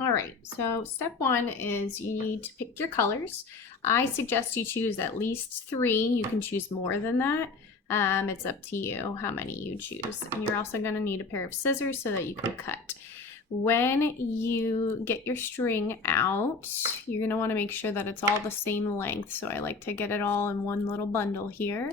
All right, so step one is you need to pick your colors. I suggest you choose at least three. You can choose more than that. It's up to you how many you choose. And you're also going to need a pair of scissors so that you can cut. When you get your string out, you're going to want to make sure that it's all the same length. So I like to get it all in one little bundle here.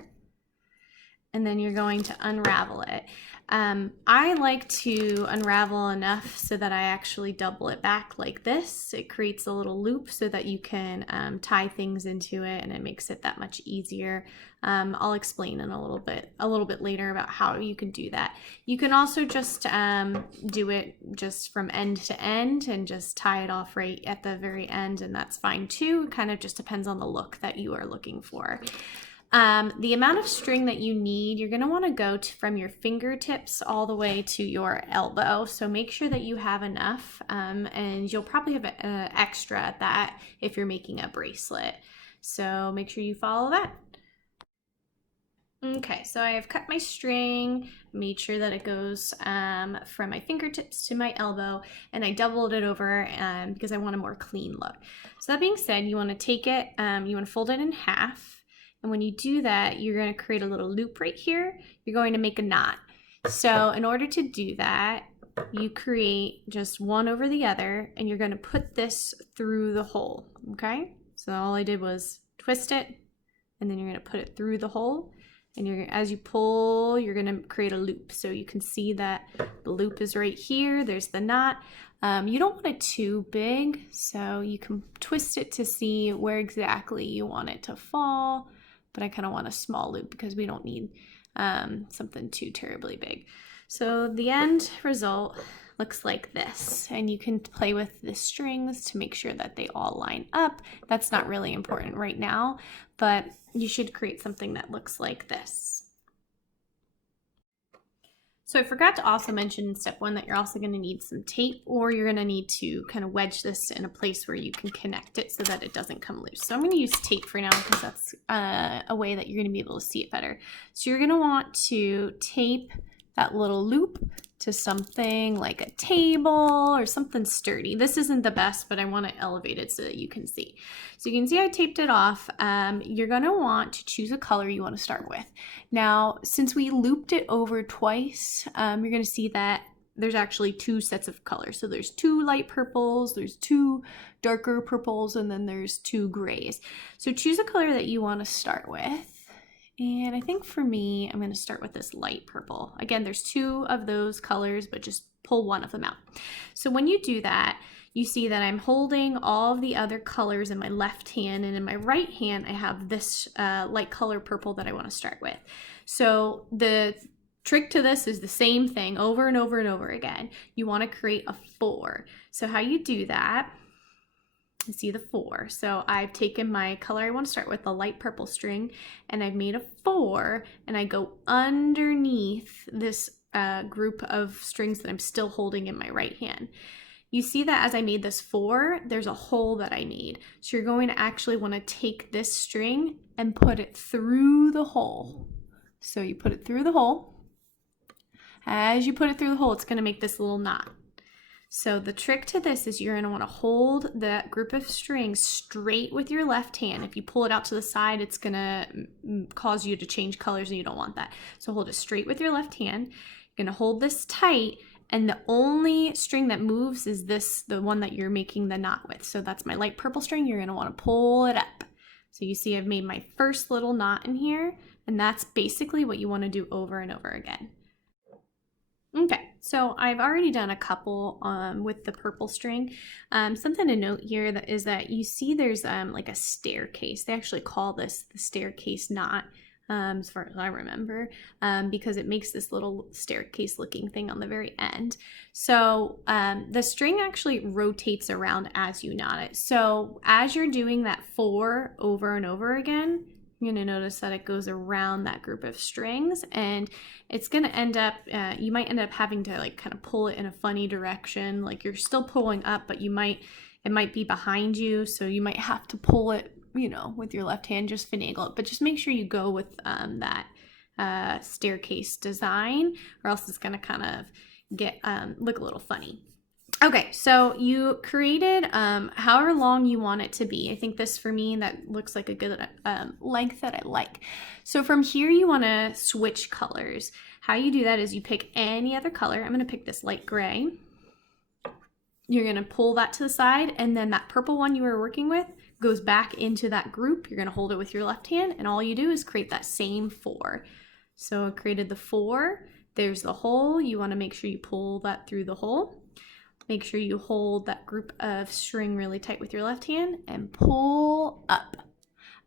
And then you're going to unravel it. I like to unravel enough so that I actually double it back like this. It creates a little loop so that you can tie things into it, and it makes it that much easier. I'll explain in a little bit later about how you can do that. You can also just do it just from end to end and just tie it off right at the very end, and that's fine too. It kind of just depends on the look that you are looking for. The amount of string that you need, you're going to want to go from your fingertips all the way to your elbow. So make sure that you have enough, and you'll probably have extra at that if you're making a bracelet. So make sure you follow that. Okay, so I have cut my string, made sure that it goes from my fingertips to my elbow, and I doubled it over because I want a more clean look. So that being said, you want to take it, you want to fold it in half. And when you do that, you're going to create a little loop right here. You're going to make a knot. So in order to do that, you create just one over the other, and you're going to put this through the hole, okay? So all I did was twist it, and then you're going to put it through the hole. And as you pull, you're going to create a loop. So you can see that the loop is right here. There's the knot. You don't want it too big, so you can twist it to see where exactly you want it to fall. But I kind of want a small loop because we don't need something too terribly big. So the end result looks like this, and you can play with the strings to make sure that they all line up. That's not really important right now, but you should create something that looks like this. So I forgot to also mention in step one that you're also going to need some tape, or you're going to need to kind of wedge this in a place where you can connect it so that it doesn't come loose. So I'm going to use tape for now because that's a way that you're going to be able to see it better. So you're going to want to tape that little loop to something like a table or something sturdy. This isn't the best, but I want to elevate it so that you can see. So you can see I taped it off. You're going to want to choose a color you want to start with. Now, since we looped it over twice, you're going to see that there's actually two sets of colors. So there's two light purples, there's two darker purples, and then there's two grays. So choose a color that you want to start with. And I think for me, I'm going to start with this light purple. Again, there's two of those colors, but just pull one of them out. So when you do that, you see that I'm holding all of the other colors in my left hand, and in my right hand, I have this light color purple that I want to start with. So the trick to this is the same thing over and over and over again. You want to create a 4. So how you do that, you see the 4. So I've taken my color I want to start with, the light purple string, and I've made a 4, and I go underneath this group of strings that I'm still holding in my right hand. You see that as I made this 4, there's a hole that I made. So you're going to actually want to take this string and put it through the hole. So you put it through the hole. As you put it through the hole, it's going to make this little knot. So the trick to this is you're going to want to hold that group of strings straight with your left hand. If you pull it out to the side, it's going to cause you to change colors, and you don't want that. So hold it straight with your left hand. You're going to hold this tight, and the only string that moves is this, the one that you're making the knot with. So that's my light purple string. You're going to want to pull it up. So you see I've made my first little knot in here, and that's basically what you want to do over and over again. Okay, so I've already done a couple with the purple string. Something to note here is that you see there's like a staircase. They actually call this the staircase knot, as far as I remember, because it makes this little staircase looking thing on the very end. So the string actually rotates around as you knot it. So as you're doing that 4 over and over again, you're going to notice that it goes around that group of strings, and it's going to end up, you might end up having to like kind of pull it in a funny direction. Like you're still pulling up, but it might be behind you. So you might have to pull it, with your left hand, just finagle it, but just make sure you go with that staircase design, or else it's going to kind of look a little funny. Okay, so you created however long you want it to be. I think this for me, that looks like a good length that I like. So from here, you want to switch colors. How you do that is you pick any other color. I'm going to pick this light gray. You're going to pull that to the side, and then that purple one you were working with goes back into that group. You're going to hold it with your left hand, and all you do is create that same 4. So I created the 4. There's the hole. You want to make sure you pull that through the hole. Make sure you hold that group of string really tight with your left hand and pull up.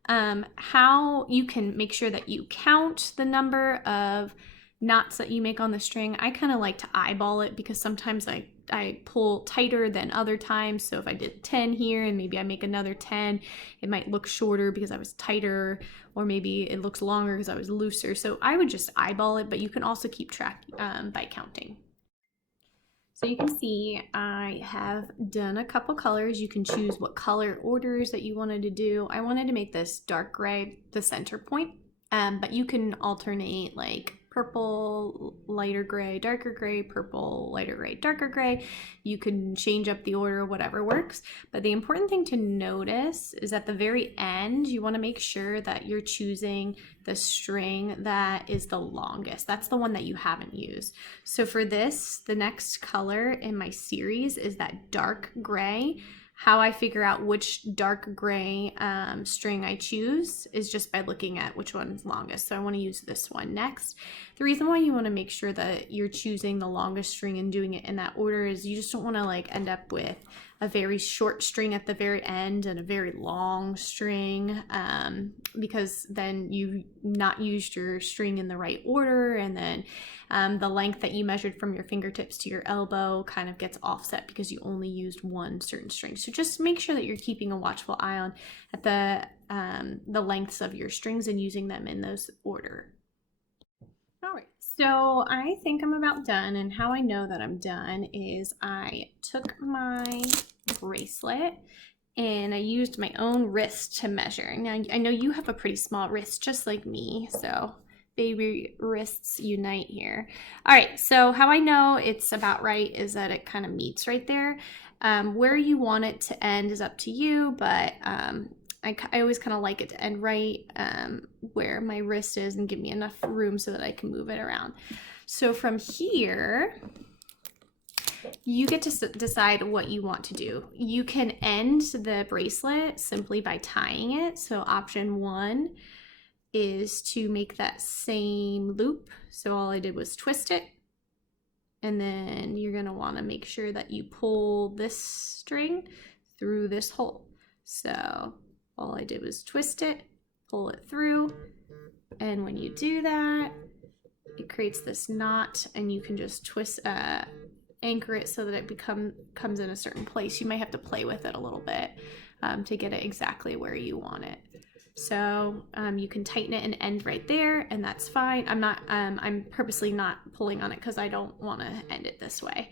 How you can make sure that you count the number of knots that you make on the string. I kind of like to eyeball it because sometimes I pull tighter than other times. So if I did 10 here and maybe I make another 10, it might look shorter because I was tighter, or maybe it looks longer because I was looser. So I would just eyeball it, but you can also keep track by counting. So you can see I have done a couple colors. You can choose what color orders that you wanted to do. I wanted to make this dark gray the center point, but you can alternate like purple, lighter gray, darker gray, purple, lighter gray, darker gray. You can change up the order, whatever works. But the important thing to notice is at the very end, you want to make sure that you're choosing the string that is the longest. That's the one that you haven't used. So for this, the next color in my series is that dark gray. How I figure out which dark gray string I choose is just by looking at which one's longest. So I want to use this one next. The reason why you want to make sure that you're choosing the longest string and doing it in that order is you just don't want to like end up with a very short string at the very end and a very long string, because then you've not used your string in the right order, and then the length that you measured from your fingertips to your elbow kind of gets offset because you only used one certain string. So just make sure that you're keeping a watchful eye on at the lengths of your strings and using them in those order. All right, so I think I'm about done, and how I know that I'm done is I took my bracelet and I used my own wrist to measure. Now, I know you have a pretty small wrist just like me, so baby wrists unite here. All right, so how I know it's about right is that it kind of meets right there. Where you want it to end is up to you, but I always kind of like it to end right where my wrist is and give me enough room so that I can move it around. So from here, you get to decide what you want to do. You can end the bracelet simply by tying it. So option 1 is to make that same loop. So all I did was twist it. And then you're going to want to make sure that you pull this string through this hole. So all I did was twist it, pull it through, and when you do that, it creates this knot, and you can just twist, anchor it so that it comes in a certain place. You might have to play with it a little bit to get it exactly where you want it. So you can tighten it and end right there, and that's fine. I'm purposely not pulling on it because I don't want to end it this way.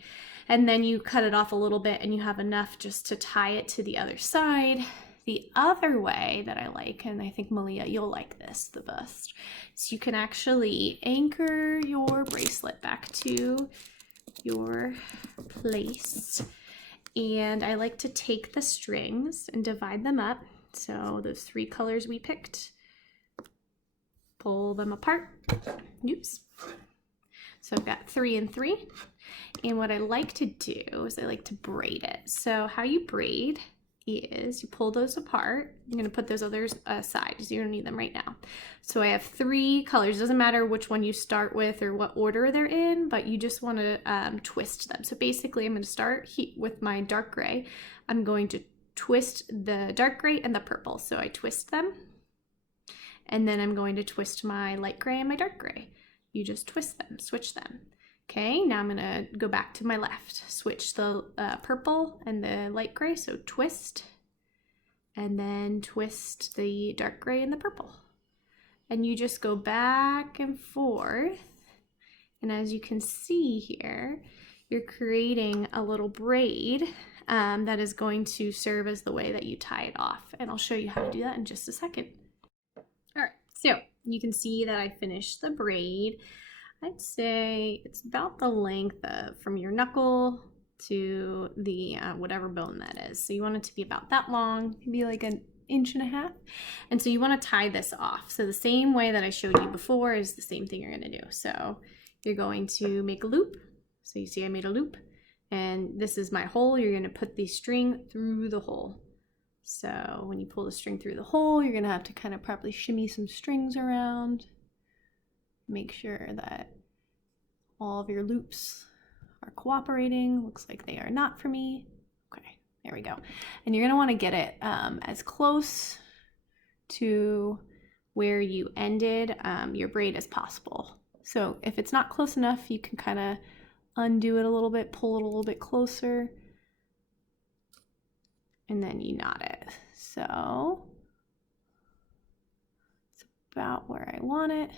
And then you cut it off a little bit, and you have enough just to tie it to the other side. The other way that I like, and I think Malia, you'll like this the best, is you can actually anchor your bracelet back to your place. And I like to take the strings and divide them up. So those 3 colors we picked, pull them apart. Oops. So I've got 3 and 3. And what I like to do is I like to braid it. So how you braid is you pull those apart. You're going to put those others aside because you don't need them right now. So I have 3 colors. It doesn't matter which one you start with or what order they're in, but you just want to twist them. So basically I'm going to start with my dark gray. I'm going to twist the dark gray and the purple. So I twist them, and then I'm going to twist my light gray and my dark gray. You just twist them, switch them. Okay, now I'm gonna go back to my left. Switch the purple and the light gray, so twist, and then twist the dark gray and the purple. And you just go back and forth. And as you can see here, you're creating a little braid that is going to serve as the way that you tie it off. And I'll show you how to do that in just a second. All right, so you can see that I finished the braid. I'd say it's about the length of from your knuckle to the whatever bone that is. So you want it to be about that long, maybe like an inch and a half. And so you want to tie this off. So the same way that I showed you before is the same thing you're going to do. So you're going to make a loop. So you see I made a loop, and this is my hole. You're going to put the string through the hole. So when you pull the string through the hole, you're going to have to kind of properly shimmy some strings around. Make sure that all of your loops are cooperating. Looks like they are not for me. Okay, there we go. And you're going to want to get it as close to where you ended your braid as possible. So if it's not close enough, you can kind of undo it a little bit, pull it a little bit closer, and then you knot it. So it's about where I want it.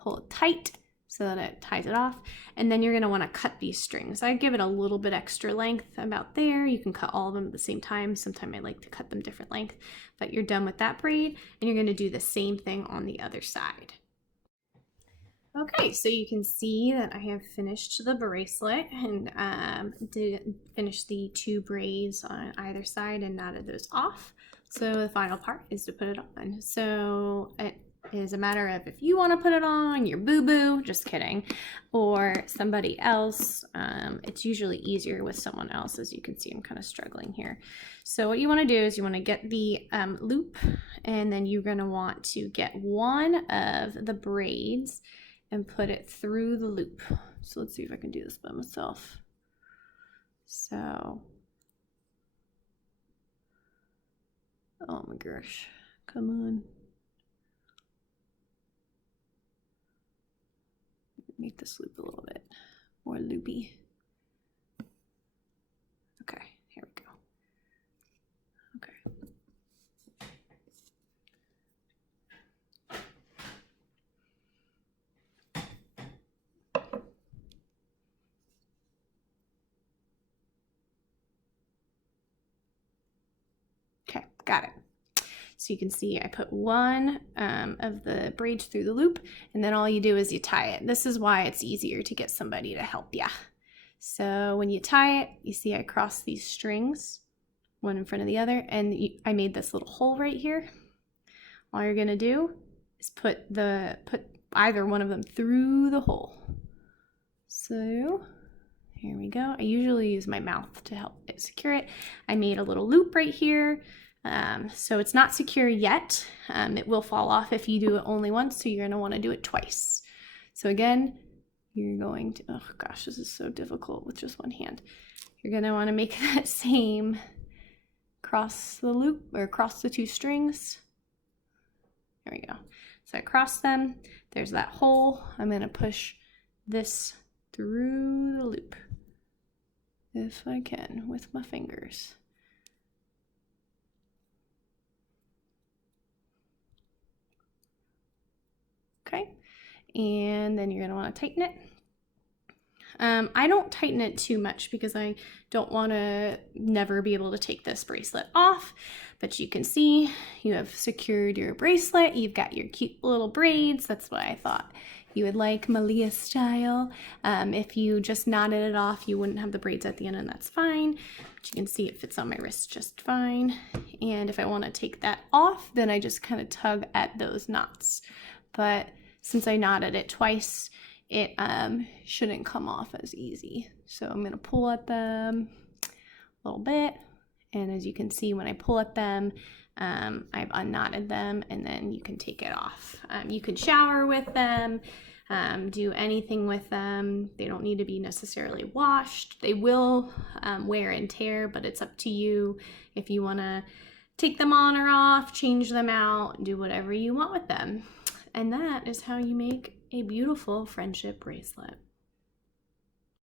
Pull it tight so that it ties it off. And then you're going to want to cut these strings. I give it a little bit extra length about there. You can cut all of them at the same time. Sometimes I like to cut them different length, but you're done with that braid, and you're going to do the same thing on the other side. Okay, so you can see that I have finished the bracelet and did finish the 2 braids on either side and knotted those off. So the final part is to put it on. So it is a matter of if you want to put it on your boo-boo, just kidding, or somebody else. It's usually easier with someone else. As you can see, I'm kind of struggling here. So what you want to do is you want to get the loop, and then you're going to want to get one of the braids and put it through the loop. So let's see if I can do this by myself. So, oh my gosh, come on. Make this loop a little bit more loopy. Okay, here we go. Okay. Okay, got it. So you can see I put one of the braids through the loop, and then all you do is you tie it. This is why it's easier to get somebody to help you. So when you tie it, you see I cross these strings, one in front of the other, and I made this little hole right here. All you're gonna do is put either one of them through the hole. So here we go. I usually use my mouth to help it secure it. I made a little loop right here. So it's not secure yet. It will fall off if you do it only once, so you're going to want to do it twice. So again, you're going to, oh gosh, this is so difficult with just one hand. You're going to want to make that same cross the loop, or cross the 2 strings. There we go. So I cross them. There's that hole. I'm going to push this through the loop if I can with my fingers. Okay, and then you're going to want to tighten it. I don't tighten it too much because I don't want to never be able to take this bracelet off, but you can see you have secured your bracelet. You've got your cute little braids. That's what I thought you would like, Malia style. If you just knotted it off, you wouldn't have the braids at the end, and that's fine. But you can see it fits on my wrist just fine. And if I want to take that off, then I just kind of tug at those knots. But since I knotted it twice, it shouldn't come off as easy. So I'm going to pull at them a little bit, and as you can see, when I pull at them, I've unknotted them, and then you can take it off. You can shower with them, do anything with them. They don't need to be necessarily washed. They will wear and tear, but it's up to you if you want to take them on or off, change them out, do whatever you want with them. And that is how you make a beautiful friendship bracelet.